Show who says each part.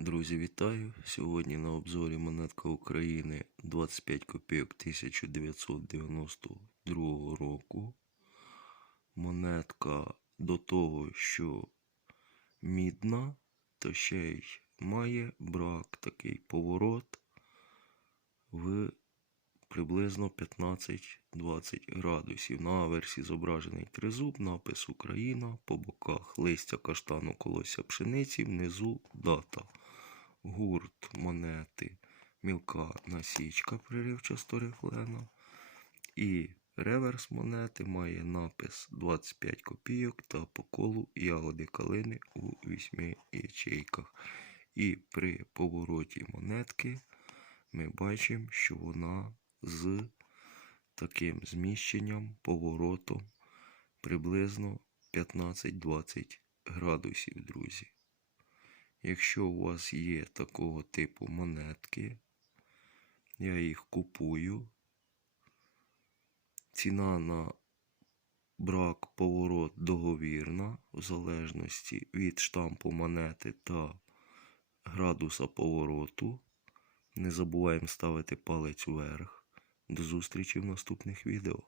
Speaker 1: Друзі, вітаю! Сьогодні на обзорі монетка України 25 копійок 1992 року. Монетка до того, що мідна, то ще й має брак такий поворот в приблизно 15-20 градусів. На аверсі зображений тризуб, напис Україна, по боках листя каштану колося пшениці, внизу дата. Гурт монети мілка насічка приривчасто рифлена. І реверс монети має напис 25 копійок та по колу ягоди калини у 8 ячейках. І при повороті монетки ми бачимо, що вона з таким зміщенням, поворотом приблизно 15-20 градусів, друзі. Якщо у вас є такого типу монетки, я їх купую. Ціна на брак поворот договірна, в залежності від штампу монети та градуса повороту. Не забуваємо ставити палець вверх. До зустрічі в наступних відео.